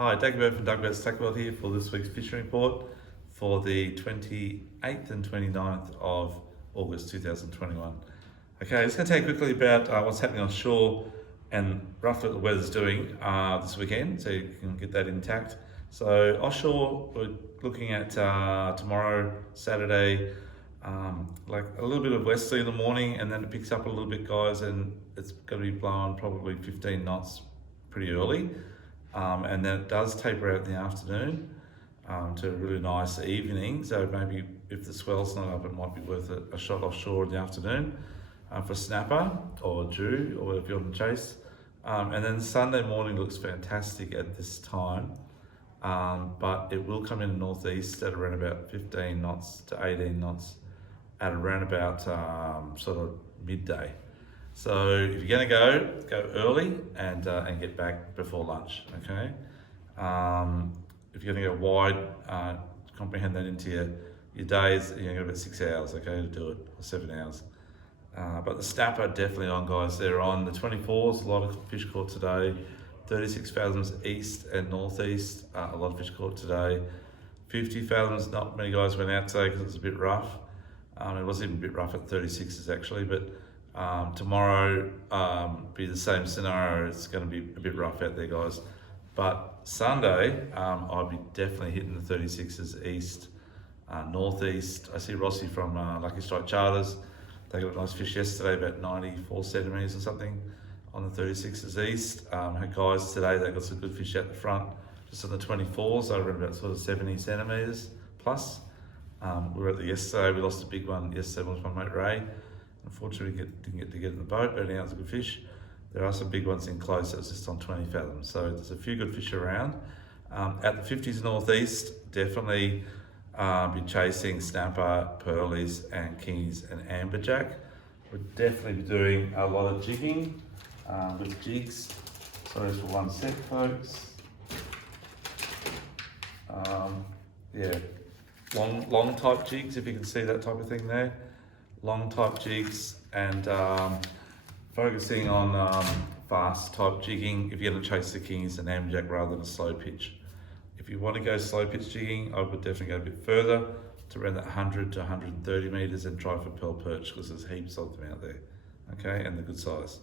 Hi, Dagobert from Dagobert Tackleworld here for this week's fishing report for the 28th and 29th of August 2021. Okay, I'm just going to tell you quickly about what's happening offshore and roughly what the weather's doing this weekend, so you can get that intact. So offshore, we're looking at tomorrow, Saturday, like a little bit of westerly in the morning, and then it picks up a little bit, guys, and it's going to be blowing probably 15 knots pretty early. And then it does taper out in the afternoon to a really nice evening. So maybe if the swell's not up, it might be worth a shot offshore in the afternoon for snapper or Jew or if you're on the chase. And then Sunday morning looks fantastic at this time, but it will come in the northeast at around about 15 knots to 18 knots at around about sort of midday. So if you're going to go early and get back before lunch, okay? If you're going to go wide, comprehend that into your days, you're going to get about 6 hours, okay, to do it, or 7 hours. But the snapper definitely on, guys. They're on the 24s, a lot of fish caught today. 36 fathoms east and northeast, a lot of fish caught today. 50 fathoms, not many guys went out today because it was a bit rough. It was even a bit rough at 36s actually, but tomorrow be the same scenario. It's going to be a bit rough out there, guys. But Sunday, I'll be definitely hitting the 36s east, northeast. I see Rossi from Lucky Strike Charters. They got a nice fish yesterday, about 94 centimetres or something on the 36s east. Had guys today, they got some good fish out the front, just on the 24s, over about sort of 70 centimetres plus. We were at the yesterday, we lost a big one yesterday with my mate Ray. Unfortunately, didn't get to get in the boat, but anyhow, it's a good fish. There are some big ones in close, it's just on 20 fathoms. So there's a few good fish around. At the 50s northeast, definitely be chasing snapper, pearlies, and kingies and amberjack. We'll definitely be doing a lot of jigging with jigs. Sorry for one sec, folks. Yeah, long type jigs, if you can see that type of thing there. Long type jigs and focusing on fast type jigging if you're going to chase the kingies and amberjack rather than a slow pitch. If you want to go slow pitch jigging, I would definitely go a bit further to around that 100 to 130 metres and try for pearl perch because there's heaps of them out there, okay, and they're good size.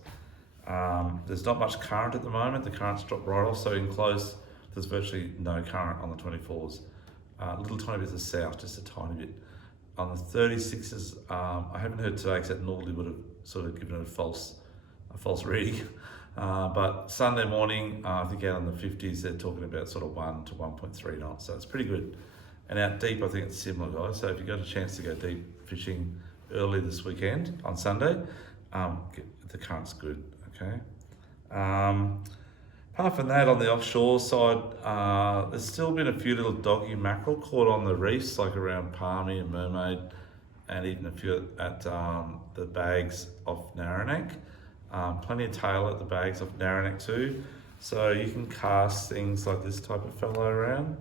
There's not much current at the moment, the current's dropped right off, so in close there's virtually no current on the 24s. A little tiny bit to the south, just a tiny bit. On the 36s, I haven't heard today because that normally would have sort of given it a false reading. But Sunday morning, I think out on the 50s, they're talking about sort of 1 to 1.3 knots. So it's pretty good. And out deep, I think it's similar, guys. So if you've got a chance to go deep fishing early this weekend on Sunday, the current's good, okay? Apart from that, on the offshore side, there's still been a few little doggy mackerel caught on the reefs, like around Palmy and Mermaid, and even a few at the bags off Narranac. Plenty of tail at the bags off Narranac too. So you can cast things like this type of fellow around.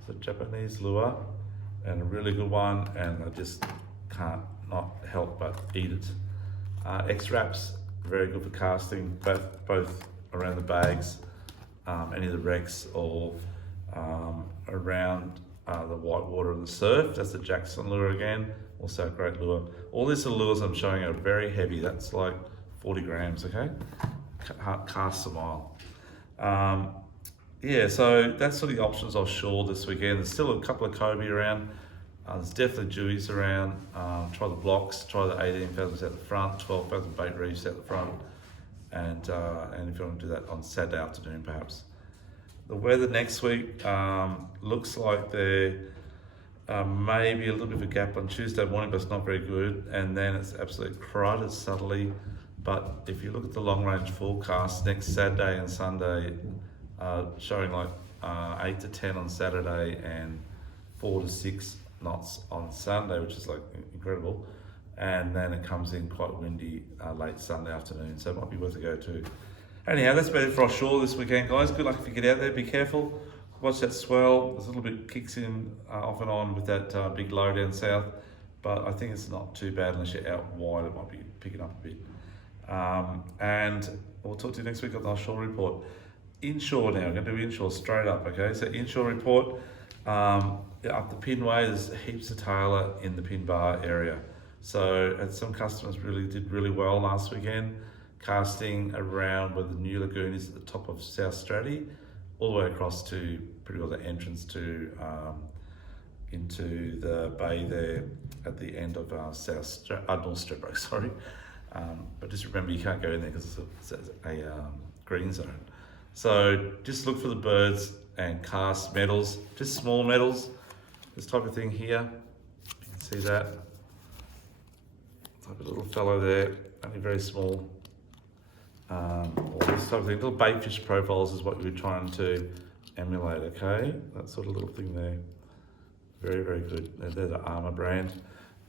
It's a Japanese lure, and a really good one, and I just can't not help but eat it. X-Wraps, very good for casting, both around the bags, any of the wrecks, or around the white water and the surf. That's the Jackson lure again, also a great lure. All these lures I'm showing are very heavy. That's like 40 grams, okay? Cast a mile. Yeah, so that's sort of the options offshore this weekend. There's still a couple of Kobe around. There's definitely Jewies around. Try the blocks, try the 18 fathoms out the front, 12 fathom bait reefs out the front. And if you want to do that on Saturday afternoon, perhaps. The weather next week looks like there may be a little bit of a gap on Tuesday morning, but it's not very good. And then it's absolutely crowded subtly. But if you look at the long range forecast, next Saturday and Sunday, showing like 8 to 10 on Saturday and 4 to 6 knots on Sunday, which is like incredible. And then it comes in quite windy late Sunday afternoon, so it might be worth a go too. Anyhow, that's about it for offshore this weekend, guys. Good luck if you get out there, be careful. Watch that swell, there's a little bit kicks in off and on with that big low down south, but I think it's not too bad unless you're out wide, it might be picking up a bit. And we'll talk to you next week on the offshore report. Inshore now. We're going to do Inshore straight up, okay? So Inshore report, up the pinway, there's heaps of tailor in the pin bar area. So some customers really did really well last weekend, casting around where the new lagoon is at the top of South Stratty, all the way across to pretty well the entrance to into the bay there at the end of North Stradbroke, sorry. But just remember you can't go in there because it's a green zone. So just look for the birds and cast metals, just small metals, this type of thing here. You can see that. Type of little fellow there, only very small. Or this type of thing, little bait fish profiles is what you're trying to emulate, okay? That sort of little thing there. Very, very good. They're the Armour brand.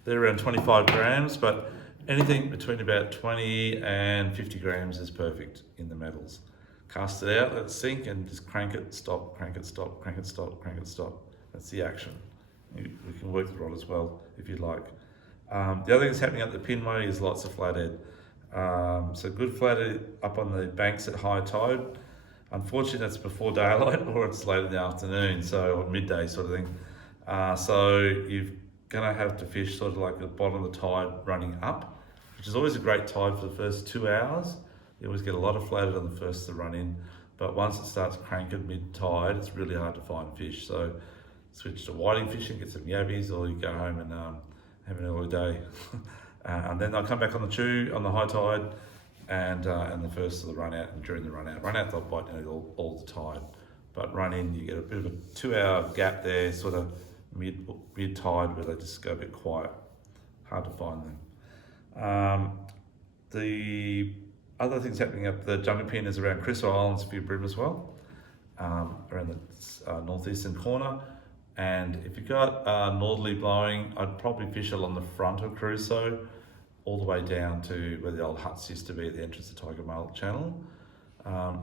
They're around 25 grams, but anything between about 20 and 50 grams is perfect in the metals. Cast it out, let it sink, and just crank it, stop, crank it, stop, crank it, stop, crank it, stop. That's the action. We can work the rod as well if you'd like. The other thing that's happening at the pinway is lots of flathead. So good flathead up on the banks at high tide. Unfortunately, that's before daylight or it's late in the afternoon, so or midday sort of thing. So you're gonna have to fish sort of like the bottom of the tide running up, which is always a great tide for the first 2 hours. You always get a lot of flathead on the first to run in, but once it starts cranking mid-tide, it's really hard to find fish. So switch to whiting fishing, get some yabbies, or you go home and have an early day. And then they'll come back on the chew on the high tide, and the first of the run out and during the run out. Run out they'll bite nearly all the tide, but run in you get a bit of a 2 hour gap there, sort of mid tide where they just go a bit quiet. Hard to find them. The other things happening up the jungle pin is around Crusoe Islands, Few Brim as well, around the northeastern corner. And if you've got northerly blowing, I'd probably fish along the front of Crusoe, all the way down to where the old huts used to be at the entrance to Tiger Marl Channel.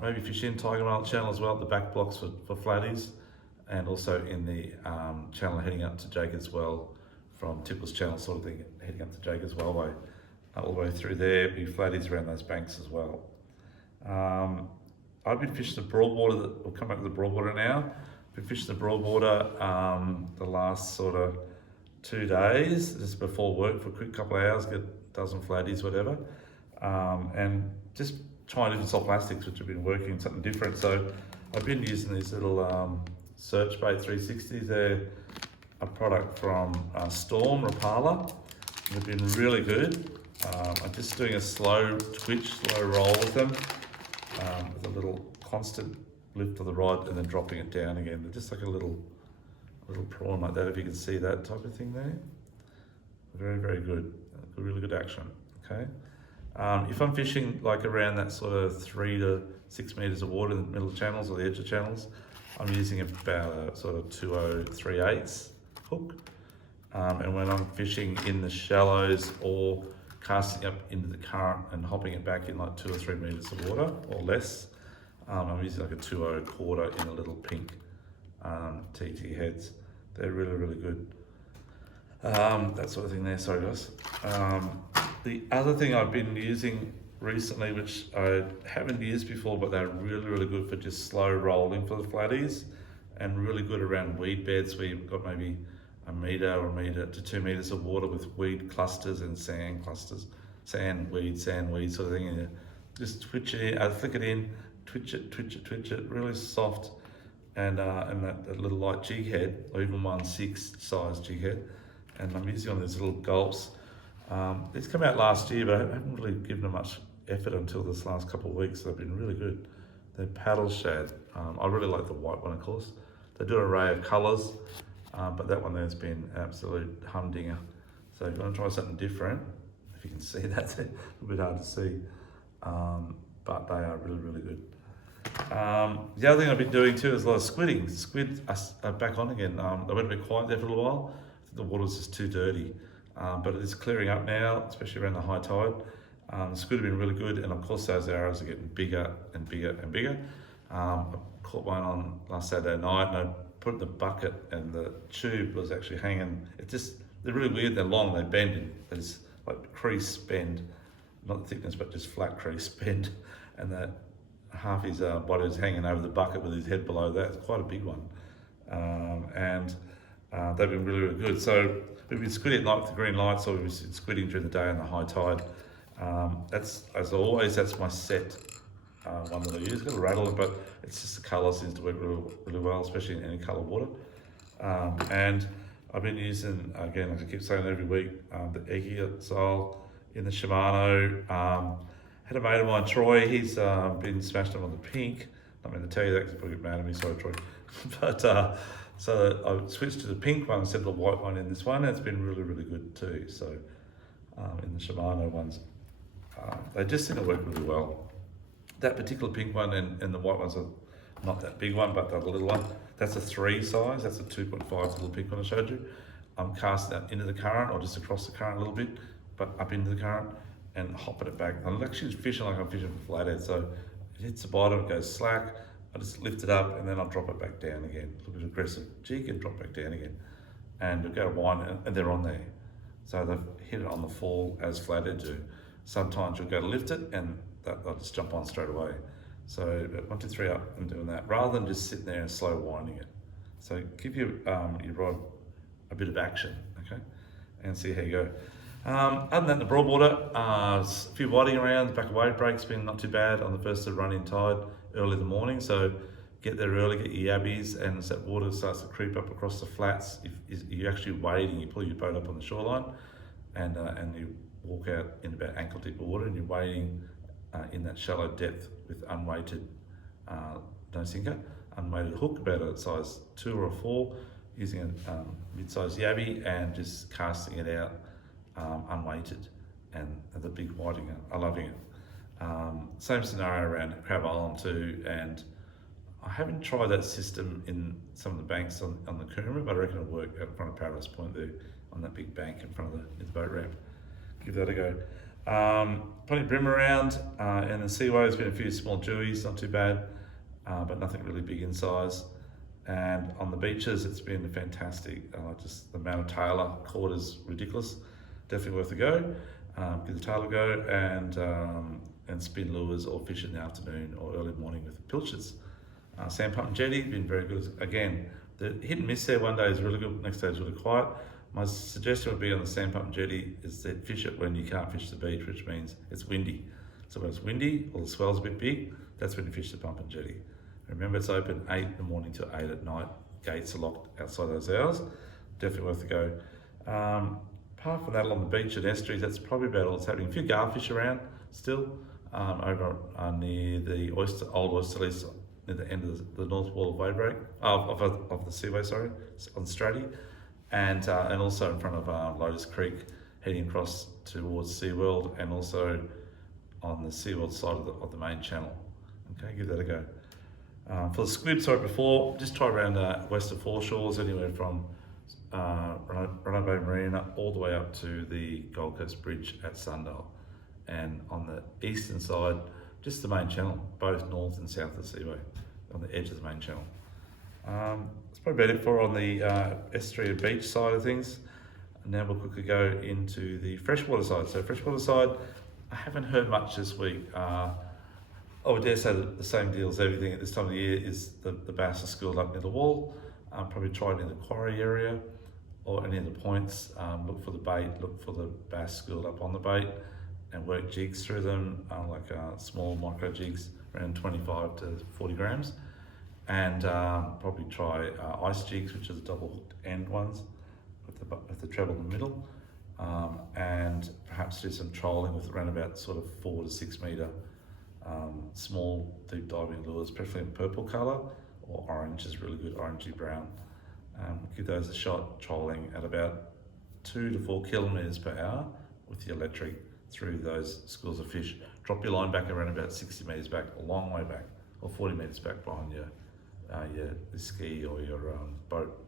Maybe fish in Tiger Marl Channel as well, the back blocks for flatties, and also in the channel heading up to Jacob's Well from Tipples Channel sort of thing, heading up to Jacob's Well way, all the way through there, be flatties around those banks as well. I've been fishing the Broadwater, we'll come back to the Broadwater now. Been fishing the Broadwater the last sort of 2 days, just before work for a quick couple of hours, get a dozen flatties, whatever. And just trying different soft plastics, which have been working something different. So I've been using these little Search Bait 360s. They're a product from Storm Rapala. They've been really good. I'm just doing a slow twitch, slow roll with them, with a little constant lift of the rod and then dropping it down again. They're just like a little prawn like that, if you can see that type of thing there. Very, very good. Really good action, okay? If I'm fishing like around that sort of 3 to 6 meters of water in the middle of channels or the edge of channels, I'm using about a sort of 2038 hook. And when I'm fishing in the shallows or casting up into the current and hopping it back in like 2 or 3 meters of water or less, I'm using like a 2/0 quarter in a little pink TT heads. They're really, really good. That sort of thing there, sorry guys. The other thing I've been using recently, which I haven't used before, but they're really, really good for just slow rolling for the flatties, and really good around weed beds where you've got maybe a metre or a metre to 2 meters of water with weed clusters and sand clusters, sand weed sort of thing. And you just twitch it in, flick it in, twitch it, really soft, and that little light jig head, or even 1/6 size jig head. And I'm using on these little gulps. These come out last year, but I haven't really given them much effort until this last couple of weeks. They've been really good. They're paddle shad. I really like the white one, of course. They do an array of colours, but that one there's been an absolute humdinger. So if you want to try something different, if you can see that, it's a little bit hard to see, but they are really, really good. The other thing I've been doing too is a lot of squidding. Squid are back on again. They went a bit quiet there for a little while. I think the water's just too dirty, but it's clearing up now, especially around the high tide. The squid have been really good, and of course those arrows are getting bigger and bigger and bigger. I caught one on last Saturday night, and I put it in the bucket, and the tube was actually hanging. They're really weird. They're long. They bend. It's like crease bend, not the thickness, but just flat crease bend, and that half his body was hanging over the bucket with his head below that. It's quite a big one. And they've been really, really good. So we've been squidding at night with the green lights, or we've been squidding during the day on the high tide. That's, as always, that's my set one that I use. It's got a rattle, but it's just the colour seems to work really, really well, especially in any colour water. And I've been using, again, like I keep saying every week, the Eggy style in the Shimano. Had a mate of mine, Troy, he's been smashed on the pink. I mean to tell you that because he'll probably get mad at me, sorry Troy. But so I switched to the pink one instead of the white one in this one, and it's been really, really good too. So in the Shimano ones, they just seem to work really well. That particular pink one and the white one's not that big one, but the little one, that's a 3 size, that's a 2.5 little pink one I showed you. I'm casting that into the current or just across the current a little bit, but up into the current and hopping it back. I'm actually fishing like I'm fishing for flathead, so it hits the bottom, it goes slack, I just lift it up and then I'll drop it back down again. Look at aggressive jig and drop back down again. And it'll go wind and they're on there. So they've hit it on the fall as flathead do. Sometimes you'll go to lift it and they'll just jump on straight away. So 1, 2, 3 up and doing that, rather than just sitting there and slow winding it. So give your rod a bit of action, okay? And see how you go. Other than that, the broadwater, a few whiting around, the back of wave break's been not too bad on the first of run-in tide early in the morning, so get there early, get your yabbies, and as that water starts to creep up across the flats, if you're actually wading, you pull your boat up on the shoreline, and you walk out in about ankle deep water, and you're wading in that shallow depth with unweighted, no sinker, unweighted hook, about a size 2 or a 4, using a mid-sized yabby and just casting it out unweighted, and the big whiting are loving it. Same scenario around Crab Island too, and I haven't tried that system in some of the banks on the Coomera, but I reckon it'll work out in front of Paradise Point there on that big bank in front of the boat ramp. Give that a go. Plenty of brim around, and the seaway has been a few small jewies, not too bad, but nothing really big in size. And on the beaches, it's been fantastic. Just the amount of tailor caught is ridiculous. Definitely worth a go. Give the tailor a go, and spin lures or fish in the afternoon or early morning with pilchards. Sandpump and jetty, been very good. Again, the hit and miss there, one day is really good, next day is really quiet. My suggestion would be on the sandpump and jetty is that fish it when you can't fish the beach, which means it's windy. So when it's windy or the swell's a bit big, that's when you fish the pump and jetty. Remember, it's open 8 in the morning till 8 at night. Gates are locked outside those hours. Definitely worth a go. Apart from that, along the beach and estuaries, that's probably about all that's happening. A few garfish around still, over near the old oyster lease, near the end of the north wall of wave break, of the seaway, sorry, on Stratty, and also in front of Lotus Creek, heading across towards SeaWorld, and also on the SeaWorld side of the main channel. Okay, give that a go. For the squid, sorry, before, just try around west of foreshores, anywhere from Runner Bay Marina all the way up to the Gold Coast Bridge at Sundale. And on the eastern side, just the main channel, both north and south of the seaway, on the edge of the main channel. That's probably about it for on the estuary and beach side of things. And now we'll quickly go into the freshwater side. So freshwater side, I haven't heard much this week. I would dare say that the same deal as everything at this time of the year is the bass are schooled up near the wall. Probably try it in the quarry area or any of the points. Look for the bait, look for the bass schooled up on the bait, and work jigs through them, like small micro jigs around 25 to 40 grams. And probably try ice jigs, which are the double hooked end ones with the treble in the middle. And perhaps do some trolling with around about sort of 4 to 6 metre small deep diving lures, preferably in purple colour, or orange is really good, orangey brown. Give those a shot, trolling at about 2 to 4 kilometres per hour with your electric through those schools of fish. Drop your line back around about 60 metres back, a long way back, or 40 metres back behind your ski or your boat.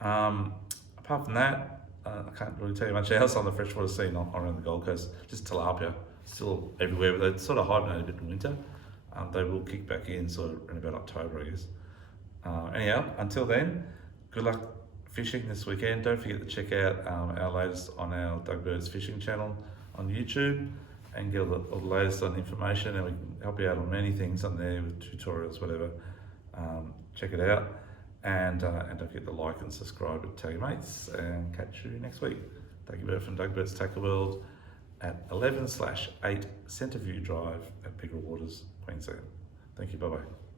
Apart from that, I can't really tell you much else on the freshwater scene around the Gold Coast. Just tilapia, still everywhere, but they sort of hibernate a bit in winter. They will kick back in sort of in about October, I guess. Anyhow, until then, good luck fishing this weekend. Don't forget to check out our latest on our Doug Bird's fishing channel on YouTube. and get all the latest on information, and we can help you out on many things on there with tutorials, whatever. Check it out, and don't forget to like and subscribe and tell your mates, and catch you next week. Dougie from Dougbert's Tackle World at 11/8 Centreview Drive at Bigger Waters, Queensland. Thank you, bye-bye.